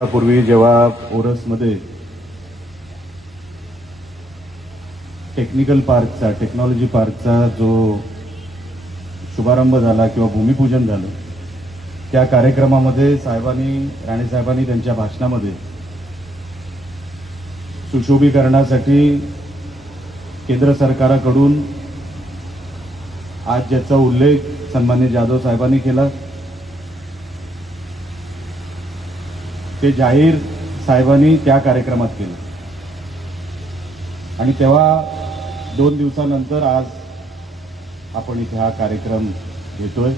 पूर्वी जेव्हा ओरसमध्ये technical पार्कचा technology पार्कचा जो शुभारंभ झाला किंवा भूमिपूजन झालं त्या कार्यक्रमामध्ये साहेबांनी राणेसाहेबांनी त्यांच्या भाषणामध्ये सुशोभीकरणासाठी केंद्र सरकाराकडून आज ज्याचा उल्लेख सन्मान्य जाधव साहेबांनी केला ते जाहीर साहेबांनी त्या कार्यक्रमात केलं. आणि तेव्हा दोन दिवसानंतर आज आपण इथे हा कार्यक्रम घेतोय.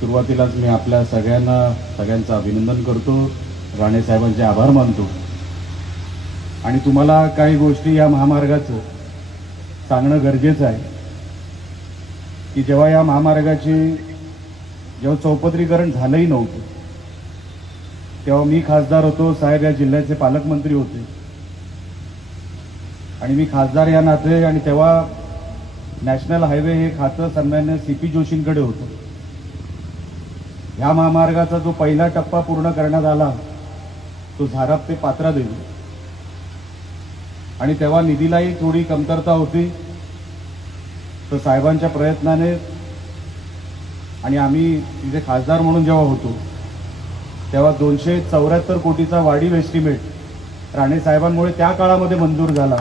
सुरुवातीलाच मी आपल्या सगळ्यांना सगळ्यांचं अभिनंदन करतो. राणे साहेबांचे आभार मानतो. आणि तुम्हाला काही गोष्टी या महामार्गाचं सांगणं गरजेचं आहे. की जेव्हा या महामार्गाची जेव्हा चौपदरीकरण झालंही नव्हतं तेव्हा मी खासदार होतो साहेब या जिल्ह्याचे पालकमंत्री होते. आणि मी खासदार या नाते आणि तेव्हा नॅशनल हायवे हे खातं सन्मान्य सी पी जोशींकडे होतं. ह्या महामार्गाचा जो पहिला टप्पा पूर्ण करण्यात आला तो झाराप ते पात्रा देवी. आणि तेव्हा निधीलाही थोडी कमतरता होती. तर साहेबांच्या प्रयत्नाने आणि आम्ही तिथे खासदार म्हणून जेव्हा होतो तेव्हा दोनशे चौऱ्याहत्तर कोटीचा वाढीव एस्टिमेट राणेसाहेबांमुळे त्या काळामध्ये मंजूर झाला.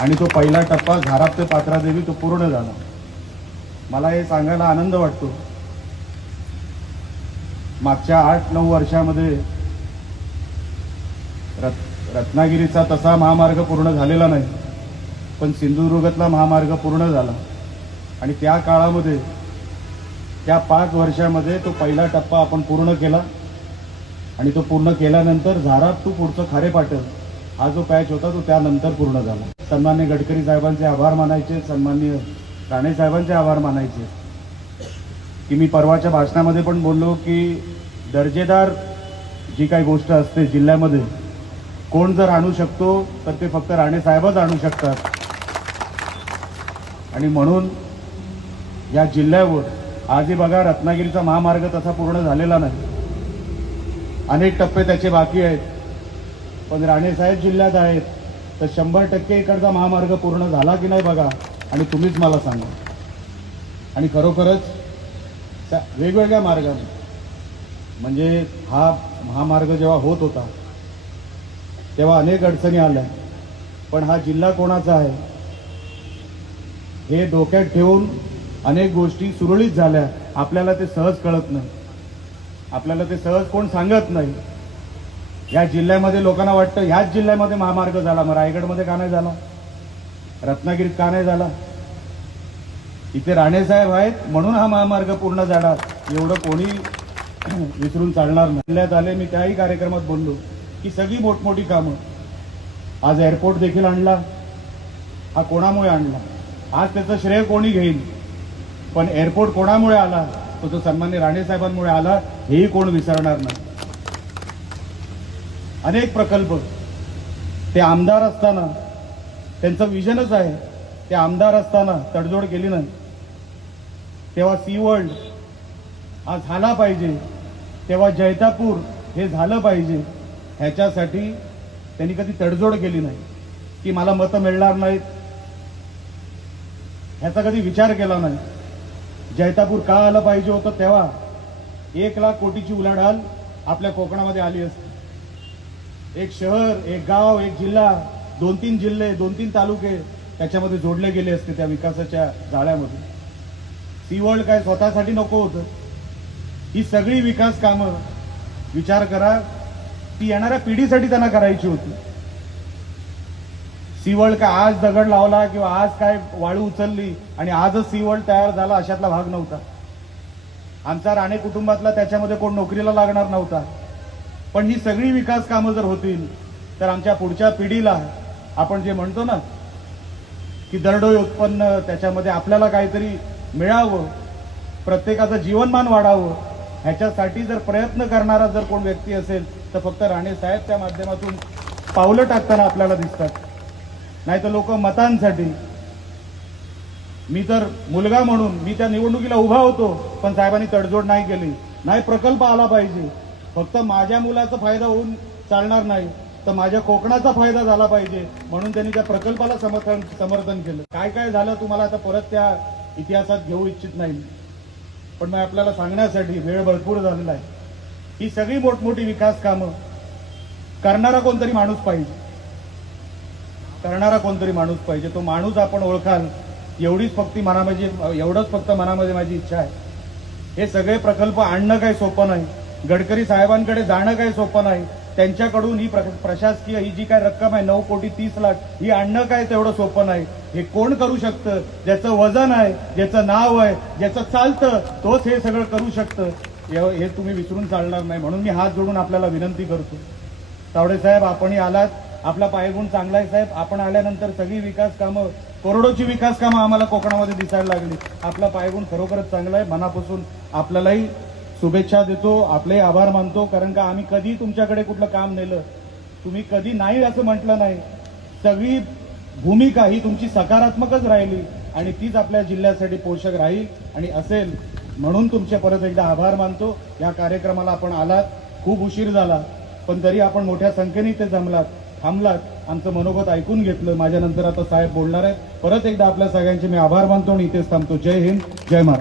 आणि तो पहिला टप्पा झाराप ते पात्रादेवी तो पूर्ण झाला. मला हे सांगायला आनंद वाटतो. मागच्या आठ नऊ वर्षामध्ये रत रत्नागिरीचा तसा महामार्ग पूर्ण झालेला नाही. पण सिंधुदुर्गातला महामार्ग पूर्ण झाला. आणि त्या काळामध्ये त्या पाच वर्षामध्ये तो पहिला टप्पा आपण पूर्ण केला. आणि तो पूर्ण केल्यानंतर झारात तू पुढचं खारे पाटण हा जो पॅच होता तो त्यानंतर पूर्ण झाला. सन्मान्य गडकरी साहेबांचे आभार मानायचे सन्मान्य राणे साहेबांचे आभार मानायचे. की मी परवाच्या भाषणामध्ये पण बोललो की दर्जेदार जी काही गोष्ट असते जिल्ह्यामध्ये कोण जर आणू शकतो तर ते फक्त राणे साहेबच आणू शकतात. आणि म्हणून या जिल्ह्यावर आजही बघा रत्नागिरीचा महामार्ग तसा पूर्ण झालेला नाही. अनेक टप्पे त्याचे बाकी आहेत. पण राणेसाहेब जिल्ह्यात आहेत. तर शंभर टक्के इकडचा महामार्ग पूर्ण झाला की नाही बघा आणि तुम्हीच मला सांगा. आणि खरोखरच त्या वेगवेगळ्या मार्गाने म्हणजे हा महामार्ग जेव्हा होत होता तेव्हा अनेक अडचणी आल्या. पण हा जिल्हा कोणाचा आहे? हे डोक्यात ठेवून अनेक गोष्टी सुरळीत झाल्या. आपल्याला ते सहज कळत नाही. आपल्याला ते सहज कोण सांगत नाही. या जिल्ह्यामध्ये लोकांना वाटतं ह्याच जिल्ह्यामध्ये महामार्ग झाला मग रायगडमध्ये का नाही झाला? रत्नागिरीत का नाही झाला? इथे राणेसाहेब आहेत म्हणून हा महामार्ग पूर्ण झाला. एवढं कोणी विसरून चालणार नाही. जिल्ह्यात आले मी त्याही कार्यक्रमात बोललो की सगळी मोठमोठी कामं. आज एअरपोर्ट देखील आणला हा कोणामुळे आणला? आज त्याचं श्रेय कोणी घेईल? पण एअरपोर्ट कोणामुळे आला? तो तो सन्मान्य राणेसाहेबांमुळे आला. हेही कोण विसरणार नाही. अनेक प्रकल्प ते आमदार असताना त्यांचं विजनच आहे ते आमदार असताना तडजोड केली नाही. तेव्हा सी वर्ल्ड हा झाला पाहिजे तेव्हा जैतापूर हे झालं पाहिजे ह्याच्यासाठी त्यांनी कधी तडजोड केली नाही की मला मतं मिळणार नाहीत. ह्याचा कधी विचार केला नाही. जैतापूर का आलं पाहिजे होतं तेव्हा? एक लाख कोटीची उलाढाल आपल्या कोकणामध्ये आली असते. एक शहर एक गाव एक जिल्हा दोन तीन जिल्हे दोन तीन तालुके त्याच्यामध्ये जोडले गेले असते त्या विकासाच्या जाळ्यामध्ये. सी वर्ल्ड काय स्वतःसाठी नको होतं. ही सगळी विकास कामं विचार करा ती येणाऱ्या पिढीसाठी त्यांना करायची होती. सी वर्ल्ड काय आज दगड लावला किंवा आज काय वाळू उचलली आणि आजच सी वर्ल्ड तयार झाला अशातला भाग नव्हता. आमचा राणे कुटुंबातला त्याच्यामध्ये कोण नोकरीला लागणार नव्हता. पण ही सगळी विकास कामं जर होतील तर आमच्या पुढच्या पिढीला आपण जे म्हणतो ना की दरडोई उत्पन्न त्याच्यामध्ये आपल्याला काहीतरी मिळावं प्रत्येकाचं जीवनमान वाढावं ह्याच्यासाठी जर प्रयत्न करणारा जर कोण व्यक्ती असेल तर फक्त राणे साहेब त्या माध्यमातून पावलं टाकताना आपल्याला दिसतात. नाही तर लोक मतांसाठी मी तर मुलगा म्हणून मी त्या निवडणुकीला उभा होतो पण साहेबांनी तडजोड नाही केली. नाही प्रकल्प आला पाहिजे. फक्त माझ्या मुलाचा फायदा होऊन चालणार नाही तर माझ्या कोकणाचा फायदा झाला पाहिजे म्हणून त्यांनी त्या प्रकल्पाला समर्थन समर्थन केलं. काय काय झालं तुम्हाला आता परत त्या इतिहासात घेऊ इच्छित नाही. पण मग आपल्याला सांगण्यासाठी वेळ भरपूर झालेला आहे. ही सगळी मोठमोठी विकास कामं करणारा कोणतरी माणूस पाहिजे. करणारा कोणतरी माणूस पाहिजे. तो माणूस आपण ओळखाल. एवढीच फक्त मनामध्ये एवढंच फक्त मनामध्ये माझी इच्छा आहे. हे सगळे प्रकल्प आणणं काही सोपं नाही. गडकरी साहेबांकडे जाणं काही सोपं नाही. त्यांच्याकडून ही प्रशासकीय ही जी काय रक्कम आहे नऊ कोटी तीस लाख ही आणणं काय तेवढं सोपं नाही. हे कोण करू शकतं? ज्याचं वजन आहे ज्याचं नाव आहे ज्याचं चालतं तोच हे सगळं करू शकतं. हे हे तुम्ही विसरून चालणार नाही. म्हणून मी हात जोडून आपल्याला विनंती करतो. तावडे साहेब आपणही आलात. आपला पायगुण चांगला आहे साहेब. आपण आल्यानंतर सगळी विकास कामं करोडोची विकास कामं आम्हाला कोकणामध्ये दिसायला लागली. आपला पायगुण खरोखरच चांगला आहे. मनापासून आपल्यालाही शुभेच्छा देतो. आपले आभार मानतो. कारण का आम्ही कधी तुमच्याकडे कुठलं काम नेलं तुम्ही कधी नाही असं म्हटलं नाही. सगळी भूमिका ही तुमची सकारात्मकच राहिली आणि तीच आपल्या जिल्ह्यासाठी पोषक राहील आणि असेल म्हणून तुमचे परत एकदा आभार मानतो. या कार्यक्रमाला आपण आलात. खूप उशीर झाला पण तरी आपण मोठ्या संख्येने इथे जमलात. थांबलात. आमचं मनोगत ऐकून घेतलं. माझ्यानंतर आता साहेब बोलणार आहेत. परत एकदा आपल्या सगळ्यांचे मी आभार मानतो आणि इथेच थांबतो. जय हिंद. जय महाराज